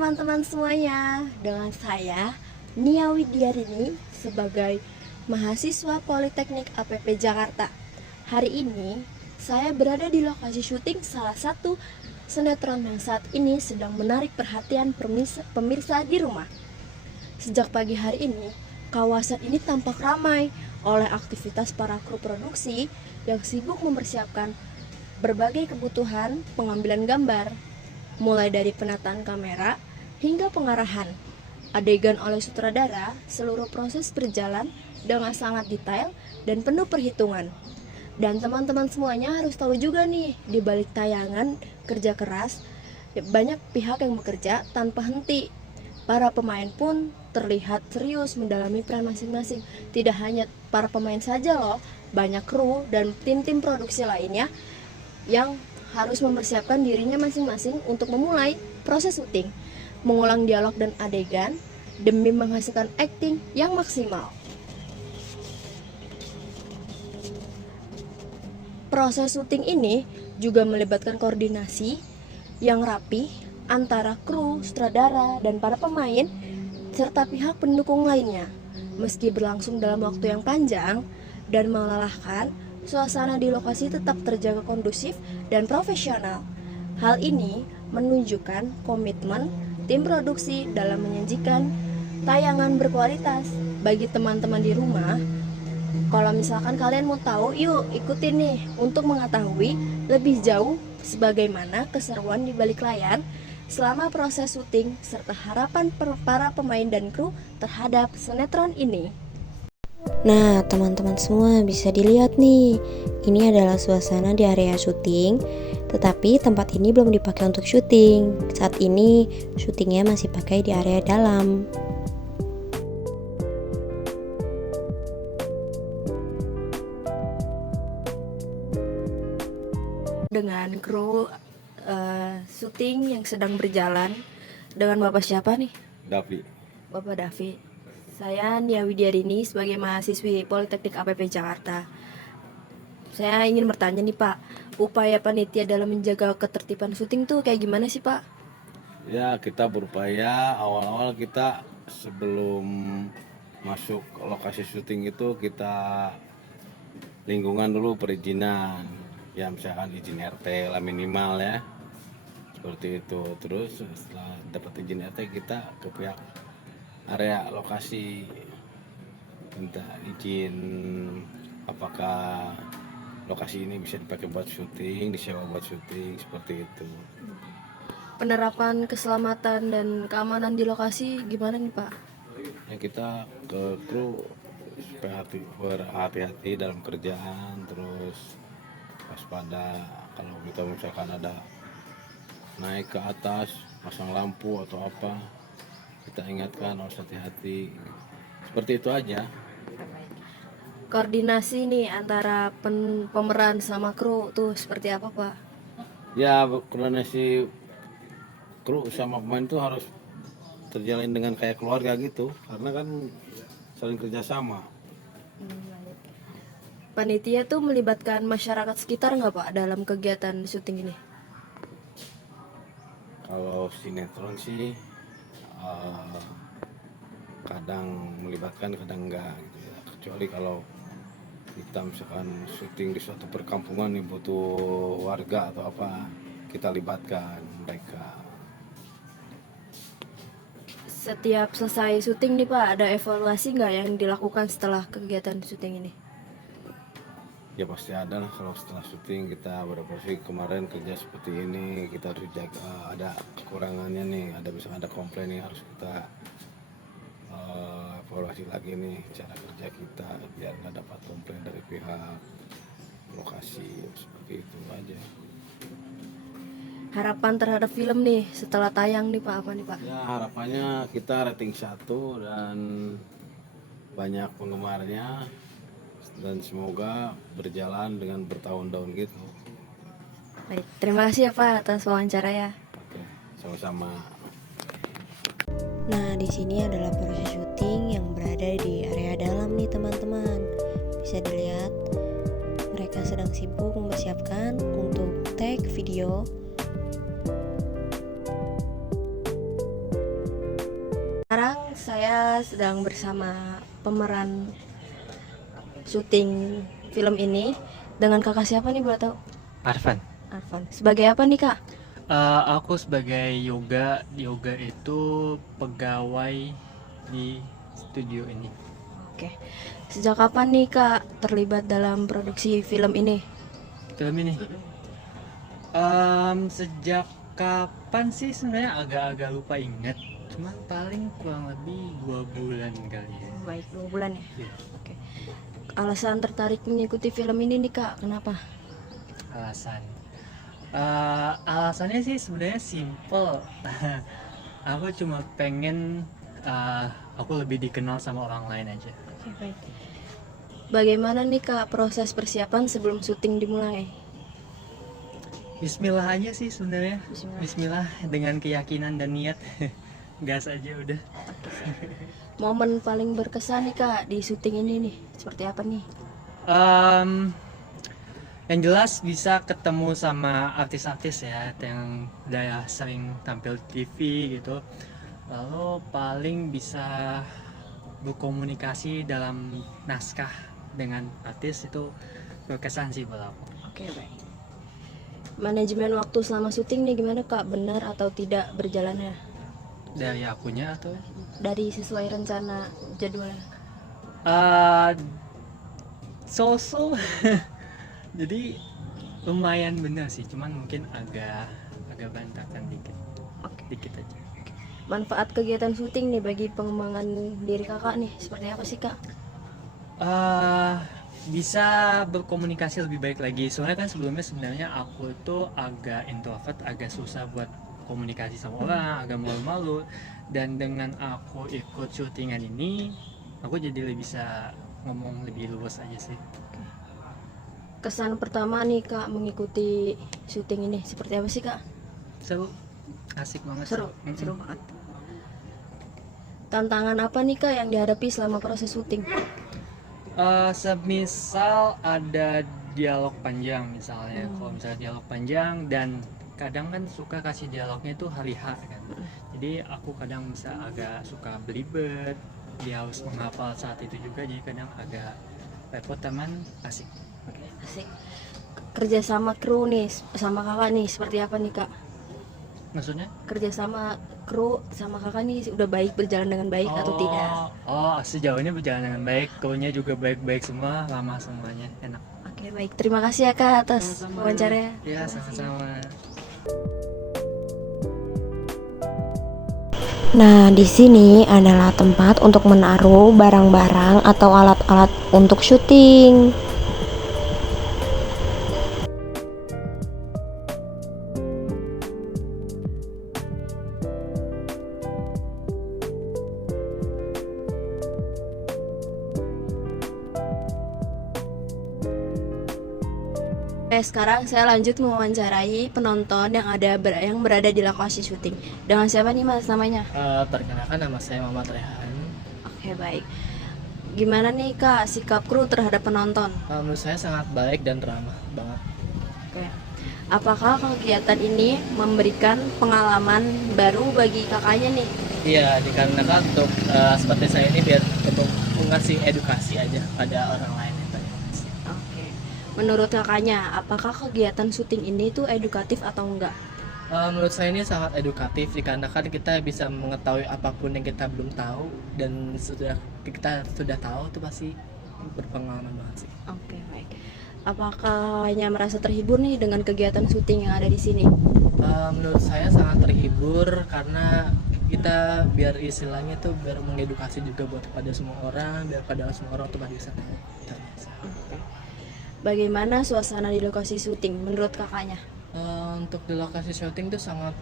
teman-teman semuanya, dengan saya Nia Widyarini sebagai mahasiswa Politeknik APP Jakarta. Hari ini saya berada di lokasi syuting salah satu sinetron yang saat ini sedang menarik perhatian pemirsa di rumah. Sejak pagi hari ini, kawasan ini tampak ramai oleh aktivitas para kru produksi yang sibuk mempersiapkan berbagai kebutuhan pengambilan gambar, mulai dari penataan kamera hingga pengarahan adegan oleh sutradara. Seluruh proses berjalan dengan sangat detail dan penuh perhitungan. Dan teman-teman semuanya harus tahu juga nih, di balik tayangan kerja keras, banyak pihak yang bekerja tanpa henti. Para pemain pun terlihat serius mendalami peran masing-masing. Tidak hanya para pemain saja loh, banyak kru dan tim-tim produksi lainnya yang harus mempersiapkan dirinya masing-masing untuk memulai proses syuting, mengulang dialog dan adegan demi menghasilkan akting yang maksimal. Proses syuting ini juga melibatkan koordinasi yang rapi antara kru, sutradara, dan para pemain serta pihak pendukung lainnya. Meski berlangsung dalam waktu yang panjang dan melelahkan, suasana di lokasi tetap terjaga kondusif dan profesional. Hal ini menunjukkan komitmen tim produksi dalam menyajikan tayangan berkualitas. Bagi teman-teman di rumah, kalau misalkan kalian mau tahu, yuk ikutin nih untuk mengetahui lebih jauh sebagaimana keseruan di balik layar selama proses syuting serta harapan para pemain dan kru terhadap sinetron ini. Nah, teman-teman semua bisa dilihat nih, ini adalah suasana di area syuting, tetapi tempat ini belum dipakai untuk syuting. Saat ini syutingnya masih pakai di area dalam. Dengan kru syuting yang sedang berjalan dengan Bapak siapa nih? Davi. Bapak Davi. Saya Nia Widyarini sebagai mahasiswi Politeknik APP Jakarta. Saya ingin bertanya nih Pak, upaya panitia dalam menjaga ketertiban syuting tuh kayak gimana sih Pak? Ya, kita berupaya awal-awal kita sebelum masuk lokasi syuting itu kita lingkungan dulu perizinan. Ya misalkan izin RT lah minimal ya. Seperti itu. Terus setelah dapat izin RT kita ke pihak area lokasi minta izin apakah lokasi ini bisa dipakai buat syuting, disewa buat syuting, seperti itu. Penerapan keselamatan dan keamanan di lokasi gimana nih Pak? Ya kita ke kru supaya berhati-hati dalam kerjaan, terus waspada kalau kita misalkan ada naik ke atas pasang lampu atau apa, kita ingatkan harus hati-hati. Seperti itu aja. Koordinasi nih antara pemeran sama kru tuh seperti apa Pak? Ya koordinasi kru sama pemain itu harus terjalin dengan kayak keluarga gitu, karena kan saling kerjasama. Panitia tuh melibatkan masyarakat sekitar nggak Pak dalam kegiatan syuting ini? Kalau sinetron sih kadang melibatkan, kadang enggak gitu ya. Kecuali kalau kita misalkan syuting di suatu perkampungan nih butuh warga atau apa, kita libatkan mereka. Setiap selesai syuting nih Pak, ada evaluasi nggak yang dilakukan setelah kegiatan syuting ini? Ya pasti ada lah, kalau setelah syuting kita berevaluasi kemarin kerja seperti ini, kita harus jaga, ada kekurangannya nih, ada misalnya ada komplain nih, harus kita evaluasi lagi nih cara kerja kita biar nggak dapat komplain dari pihak lokasi, seperti itu aja. Harapan terhadap film nih setelah tayang nih Pak, apa nih Pak? Ya harapannya kita rating 1 dan banyak penggemarnya, dan semoga berjalan dengan bertahun-tahun gitu. Baik, terima kasih ya Pak atas wawancara ya. Oke, sama-sama. Nah, di sini adalah proses syuting yang berada di area dalam nih teman-teman. Bisa dilihat mereka sedang sibuk mempersiapkan untuk take video. saya sedang bersama pemeran syuting film ini dengan kakak siapa nih, boleh tahu? Arfan. Arfan. Sebagai apa nih kak? Aku sebagai yoga itu pegawai di studio ini. Oke. Sejak kapan nih kak terlibat dalam produksi film ini? Film ini. Sejak kapan sih sebenarnya agak-agak lupa ingat. Cuman paling kurang lebih 2 bulan kali ya. Baik, 2 bulan ya. Iya. Oke. Alasan tertarik mengikuti film ini nih kak, kenapa? Alasannya sih sebenarnya simple. Aku cuma pengen aku lebih dikenal sama orang lain aja. Oke, baik. Bagaimana nih kak proses persiapan sebelum syuting dimulai? Bismillah aja sih sebenarnya. Bismillah. Bismillah dengan keyakinan dan niat. Gas aja udah. Momen paling berkesan nih kak di syuting ini nih, seperti apa nih? Yang jelas bisa ketemu sama artis-artis ya yang udah sering tampil di TV gitu. Lalu paling bisa berkomunikasi dalam naskah dengan artis itu berkesan sih buat aku. Oke, baik. Manajemen waktu selama syuting nih gimana kak? Benar atau tidak berjalannya? Dari akunya atau Dari sesuai rencana jadwalnya? so-so. Jadi lumayan bener sih, cuman mungkin agak berantakan dikit. Oke. Dikit aja. Manfaat kegiatan syuting nih bagi pengembangan diri kakak nih seperti apa sih kak? Bisa berkomunikasi lebih baik lagi. Soalnya kan sebelumnya sebenarnya aku tuh agak introvert, agak susah buat komunikasi sama orang, agak malu-malu. Dan dengan aku ikut syutingan ini, aku jadi lebih bisa ngomong lebih luas aja sih. Kesan pertama nih kak mengikuti syuting ini seperti apa sih kak? Seru, asik banget. Seru, Mm-mm. seru banget. Tantangan apa nih kak yang dihadapi selama proses syuting? Semisal ada dialog panjang misalnya, kalau misalnya dialog panjang dan kadang kan suka kasih dialognya itu hari-H kan. Jadi aku kadang bisa agak suka belibet, dia harus menghafal saat itu juga, jadi kadang agak repot, teman asik. Oke, asik. Kerja sama kru nih sama kakak nih seperti apa nih kak? Maksudnya? Kerja sama kru sama kakak nih udah baik, berjalan dengan baik atau tidak? Sejauh ini berjalan dengan baik, krunya juga baik-baik semua, lama semuanya, enak. Oke, baik. Terima kasih ya kak atas Sama-sama. wawancaranya. Ya, sama-sama. Nah, di sini adalah tempat untuk menaruh barang-barang atau alat-alat untuk syuting. Oke, sekarang saya lanjut mewawancarai penonton yang berada di lokasi syuting. Dengan siapa nih mas namanya? Perkenalkan, nama saya Muhammad Rehan. Oke, baik. Gimana nih kak sikap kru terhadap penonton? Menurut saya sangat baik dan ramah banget. Oke. Apakah kegiatan ini memberikan pengalaman baru bagi kakaknya nih? Iya, dikarenakan untuk seperti saya ini biar untuk mengasih edukasi aja pada orang lain itu aja. Oke. Menurut kakaknya, apakah kegiatan syuting ini tuh edukatif atau enggak? Menurut saya ini sangat edukatif dikarenakan kita bisa mengetahui apapun yang kita belum tahu, dan kita sudah tahu itu pasti berpengalaman banget sih. Oke, baik. Apakah hanya merasa terhibur nih dengan kegiatan syuting yang ada di sini? Menurut saya sangat terhibur karena kita biar istilahnya tuh biar mengedukasi juga buat pada semua orang, biar pada semua orang tuh bisa tahu. Itu aja sih. Bagaimana suasana di lokasi syuting menurut kakaknya? Untuk di lokasi syuting tuh sangat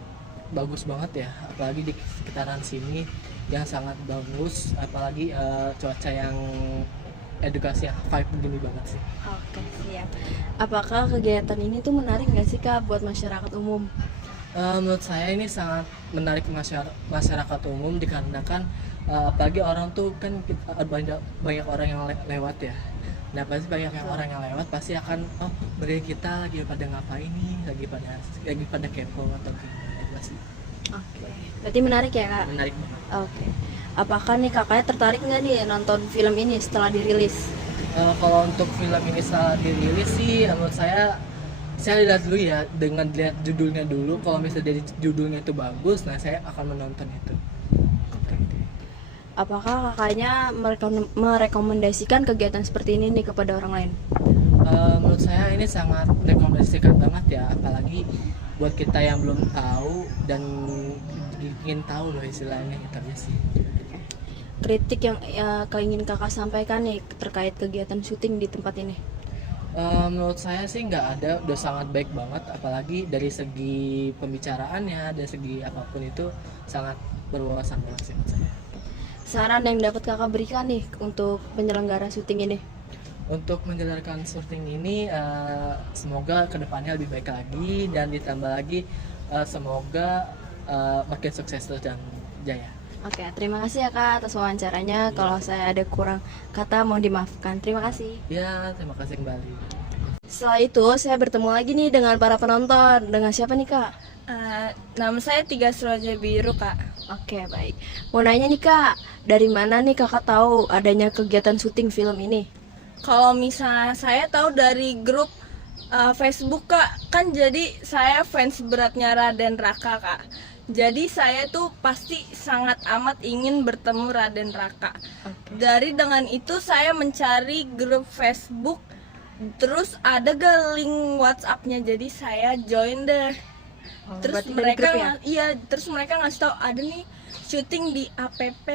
bagus banget ya, apalagi di sekitaran sini yang sangat bagus, apalagi cuaca yang edukasi yang vibe begini banget sih. Oke, siap. Apakah kegiatan ini tuh menarik nggak sih kak buat masyarakat umum? Menurut saya ini sangat menarik masyarakat umum dikarenakan apalagi orang tuh kan banyak orang yang lewat ya. Nah pasti banyak yang orang yang lewat pasti akan mereka kita lagi pada ngapain nih, lagi pada kepo atau gimana pasti. Oke. Berarti menarik ya kak? Menarik banget. Oke. Apakah nih kakaknya tertarik nggak nih nonton film ini setelah dirilis? Kalau untuk film ini setelah dirilis sih, menurut saya lihat dulu ya, dengan lihat judulnya dulu. Kalau misalnya dari judulnya itu bagus, nah saya akan menonton itu. Apakah kakaknya merekomendasikan kegiatan seperti ini nih kepada orang lain? Menurut saya ini sangat rekomendasikan banget ya, apalagi buat kita yang belum tahu dan ingin tahu loh istilahnya gitu aja sih. Kritik yang ingin kakak sampaikan nih terkait kegiatan syuting di tempat ini? Menurut saya sih nggak ada, udah sangat baik banget, apalagi dari segi pembicaraannya, dari segi apapun itu sangat berwawasan banget sih menurut saya. Saran yang dapat kakak berikan nih untuk penyelenggara syuting ini? Untuk menjalankan syuting ini, semoga kedepannya lebih baik lagi dan ditambah lagi semoga makin sukses terus dan jaya. Oke, terima kasih ya kak atas wawancaranya. Kalau saya ada kurang kata mohon dimaafkan. Terima kasih. Ya, terima kasih kembali. Setelah itu saya bertemu lagi nih dengan para penonton. Dengan siapa nih kak? Nama saya Tiga Seroja Biru, Kak. Oke, baik. Mau nanya nih kak, dari mana nih kakak tahu adanya kegiatan syuting film ini? Kalau misalnya saya tahu dari grup Facebook, Kak. Kan jadi saya fans beratnya Raden Raka, Kak. Jadi saya tuh pasti sangat amat ingin bertemu Raden Raka. Dari dengan itu saya mencari grup Facebook, terus ada gak link WhatsApp-nya, jadi saya join deh. Terus berarti dari mereka grup ya? iya, terus mereka ngasih tahu ada nih syuting di APP.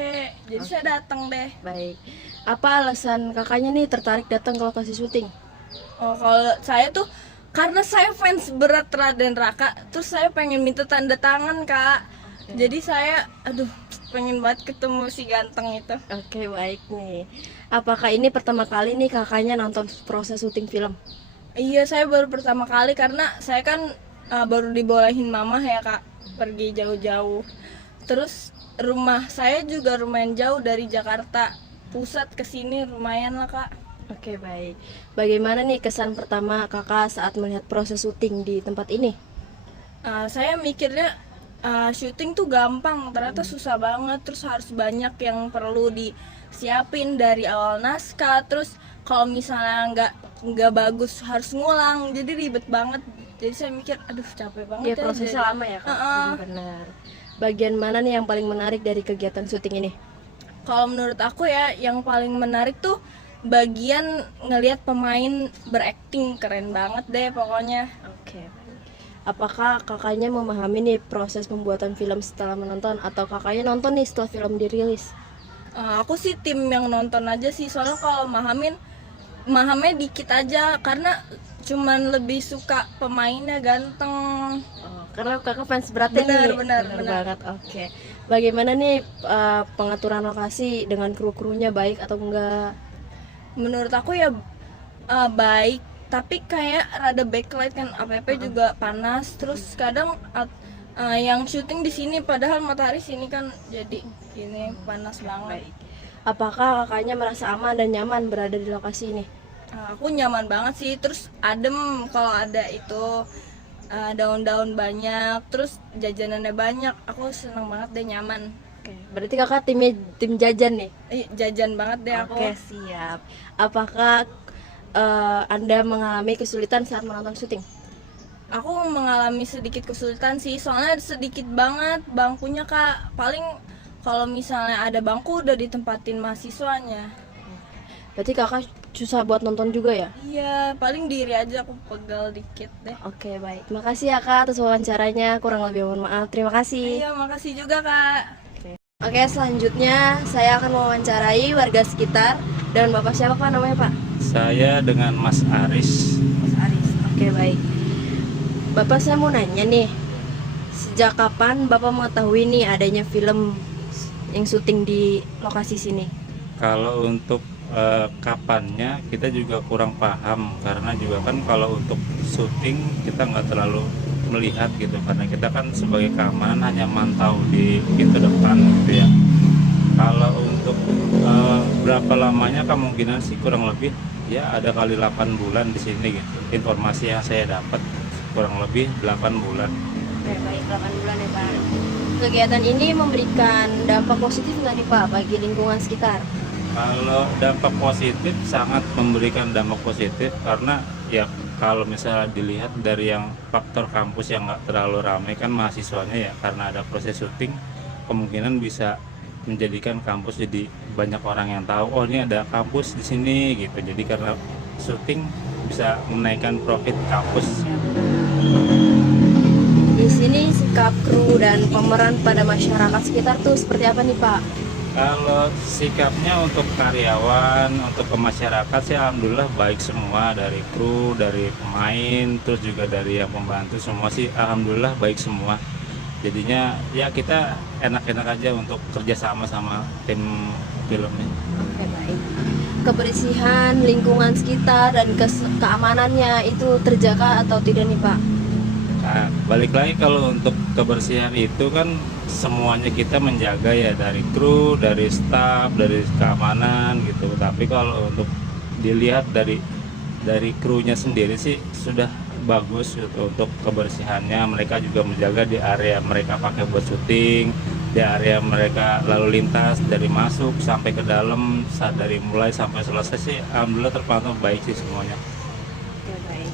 Jadi saya datang deh. Baik. Apa alasan kakaknya nih tertarik datang ke lokasi syuting? Oh, kalau saya tuh karena saya fans berat Raden Raka, terus saya pengen minta tanda tangan, Kak. Jadi saya pengen banget ketemu si ganteng itu. Oke, baik nih. Apakah ini pertama kali nih kakaknya nonton proses syuting film? Iya, saya baru pertama kali karena saya kan baru dibolehin mama ya, Kak, pergi jauh-jauh. Terus rumah saya juga lumayan jauh dari Jakarta Pusat ke sini, lumayan lah, Kak. Oke, baik. Bagaimana nih kesan pertama kakak saat melihat proses syuting di tempat ini? Saya mikirnya syuting tuh gampang, ternyata susah banget. Terus harus banyak yang perlu disiapin dari awal naskah. Terus kalau misalnya nggak bagus harus ngulang, jadi ribet banget. Jadi saya mikir, capek banget Iya, prosesnya jadi. lama ya kak? Benar. Bagian mana nih yang paling menarik dari kegiatan syuting ini? Kalau menurut aku ya, yang paling menarik tuh bagian ngelihat pemain berakting, keren banget deh pokoknya. Oke. Apakah kakaknya memahami nih proses pembuatan film setelah menonton, atau kakaknya nonton nih setelah film dirilis? Aku sih tim yang nonton aja sih, soalnya kalau mahamnya dikit aja karena cuman lebih suka pemainnya ganteng. Oh, karena kakak fans beratnya nih. Benar. Banget. Oke. Bagaimana nih pengaturan lokasi dengan kru-krunya baik atau enggak? Menurut aku ya baik, tapi kayak rada backlight kan, APP juga panas. Terus kadang yang syuting di sini padahal matahari sini kan jadi ini panas banget. Apakah kakaknya merasa aman dan nyaman berada di lokasi ini? Aku nyaman banget sih, terus adem kalau ada itu daun-daun banyak, terus jajanannya banyak. Aku seneng banget deh, nyaman. Oke, berarti kakak tim jajan nih? Jajan banget deh aku. Oke, siap. Apakah Anda mengalami kesulitan saat menonton syuting? Aku mengalami sedikit kesulitan sih, soalnya sedikit banget bangkunya, Kak. Paling kalau misalnya ada bangku udah ditempatin mahasiswanya. Berarti kakak susah buat nonton juga ya? Iya, paling diri aja aku pegal dikit deh. Oke, baik. Terima kasih ya kak atas wawancaranya. Kurang lebih mohon maaf. Terima kasih. Iya, makasih juga, Kak. Oke, selanjutnya saya akan mewawancarai warga sekitar. Dan bapak siapa pak namanya pak? Saya dengan Mas Aris. Mas Aris. Oke, baik. Bapak, saya mau nanya nih, sejak kapan bapak mengetahui nih adanya film yang syuting di lokasi sini? Kalau untuk kapannya kita juga kurang paham, karena juga kan kalau untuk syuting kita nggak terlalu melihat gitu, karena kita kan sebagai keamanan hanya mantau di pintu depan gitu ya. Kalau untuk berapa lamanya kemungkinan sih kurang lebih ya ada kali 8 bulan di sini gitu. Informasi yang saya dapat kurang lebih 8 bulan. Oke, baik, 8 bulan ya pak. kegiatan ini memberikan dampak positif nggak nih Pak bagi lingkungan sekitar? Kalau dampak positif sangat memberikan dampak positif karena ya kalau misalnya dilihat dari yang faktor kampus yang nggak terlalu ramai kan mahasiswanya ya, karena ada proses syuting kemungkinan bisa menjadikan kampus jadi banyak orang yang tahu oh ini ada kampus di sini gitu. Jadi karena syuting bisa menaikkan profit kampus. Di sini sikap kru dan pemeran pada masyarakat sekitar tuh seperti apa nih Pak? Kalau sikapnya untuk karyawan, untuk ke masyarakat sih alhamdulillah baik semua, dari kru, dari pemain, terus juga dari yang pembantu semua sih alhamdulillah baik semua. Jadinya ya kita enak-enak aja untuk kerja sama tim filmnya. Oke, baik. Kebersihan lingkungan sekitar dan keamanannya itu terjaga atau tidak nih Pak? Nah, balik lagi kalau untuk kebersihan itu kan semuanya kita menjaga ya, dari kru, dari staf, dari keamanan gitu. Tapi kalau untuk dilihat dari krunya sendiri sih sudah bagus gitu untuk kebersihannya. Mereka juga menjaga di area mereka pakai buat syuting, di area mereka lalu lintas dari masuk sampai ke dalam, dari mulai sampai selesai sih alhamdulillah terpantau baik sih semuanya. Oke, baik.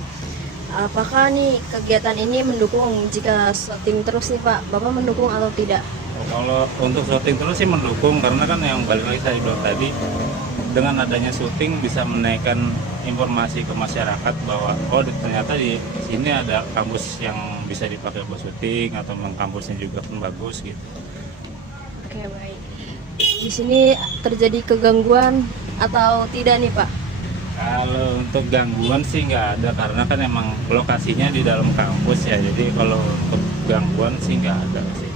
Apakah nih kegiatan ini mendukung jika syuting terus nih Pak? Bapak mendukung atau tidak? Kalau untuk syuting terus sih mendukung, karena kan yang balik lagi saya bilang tadi, dengan adanya syuting bisa menaikkan informasi ke masyarakat bahwa oh ternyata di sini ada kampus yang bisa dipakai buat syuting atau memang kampusnya juga pun bagus gitu. Oke, baik. Di sini terjadi kegangguan atau tidak nih Pak? Kalau untuk gangguan sih nggak ada, karena kan emang lokasinya di dalam kampus ya, jadi kalau untuk gangguan sih nggak ada sih.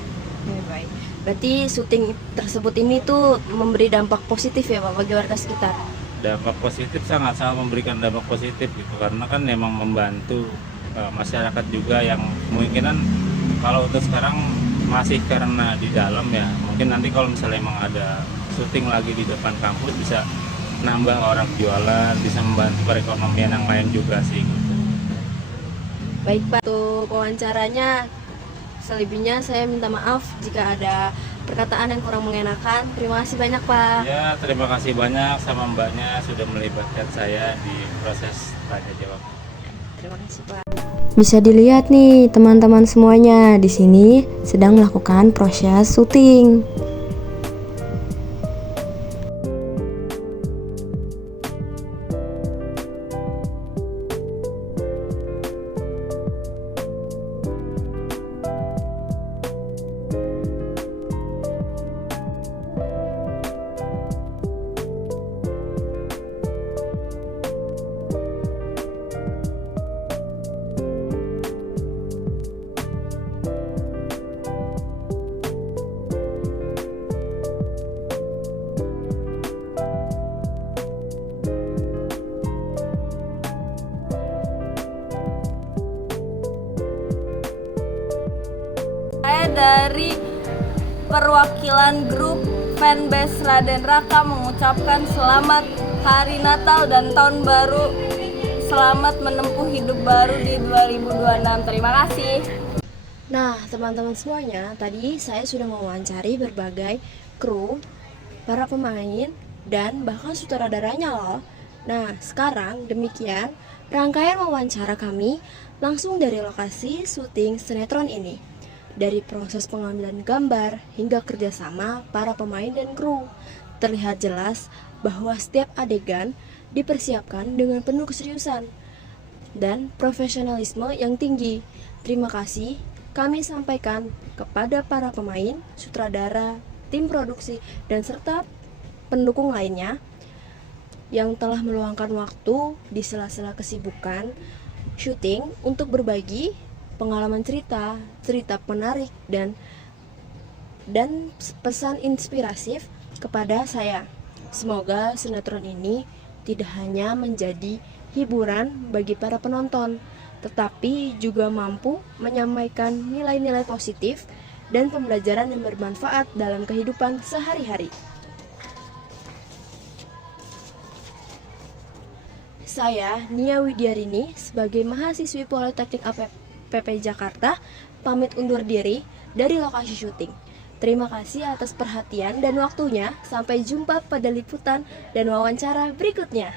Oke, baik. Berarti syuting tersebut ini tuh memberi dampak positif ya Pak bagi warga sekitar? Dampak positif sangat-sangat memberikan dampak positif gitu, karena kan emang membantu masyarakat juga yang kemungkinan kalau untuk sekarang masih karena di dalam ya, mungkin nanti kalau misalnya emang ada syuting lagi di depan kampus bisa nambah orang jualan, bisa membantu perekonomian yang lain juga sih gitu. Baik Pak, untuk wawancaranya selebihnya saya minta maaf jika ada perkataan yang kurang mengenakan. Terima kasih banyak Pak. Ya, terima kasih banyak sama mbaknya sudah melibatkan saya di proses tanya jawab. Terima kasih Pak. Bisa dilihat nih teman-teman semuanya, di sini sedang melakukan proses syuting. Saya dari perwakilan grup fanbase Raden Raka mengucapkan selamat Hari Natal dan Tahun Baru. Selamat menempuh hidup baru di 2026. Terima kasih. Nah, teman-teman semuanya, tadi saya sudah mewawancari berbagai kru, para pemain, dan bahkan sutradaranya loh. Nah, sekarang demikian rangkaian wawancara kami langsung dari lokasi syuting sinetron ini. Dari proses pengambilan gambar hingga kerjasama para pemain dan kru, terlihat jelas bahwa setiap adegan dipersiapkan dengan penuh keseriusan dan profesionalisme yang tinggi. Terima kasih kami sampaikan kepada para pemain, sutradara, tim produksi, dan serta pendukung lainnya yang telah meluangkan waktu di sela-sela kesibukan syuting untuk berbagi pengalaman cerita menarik dan pesan inspiratif kepada saya. Semoga sinetron ini tidak hanya menjadi hiburan bagi para penonton, tetapi juga mampu menyampaikan nilai-nilai positif dan pembelajaran yang bermanfaat dalam kehidupan sehari-hari. Saya Nia Widyarini sebagai mahasiswi Politeknik PP Jakarta pamit undur diri. dari lokasi syuting. Terima kasih atas perhatian dan waktunya. Sampai jumpa pada liputan dan wawancara berikutnya.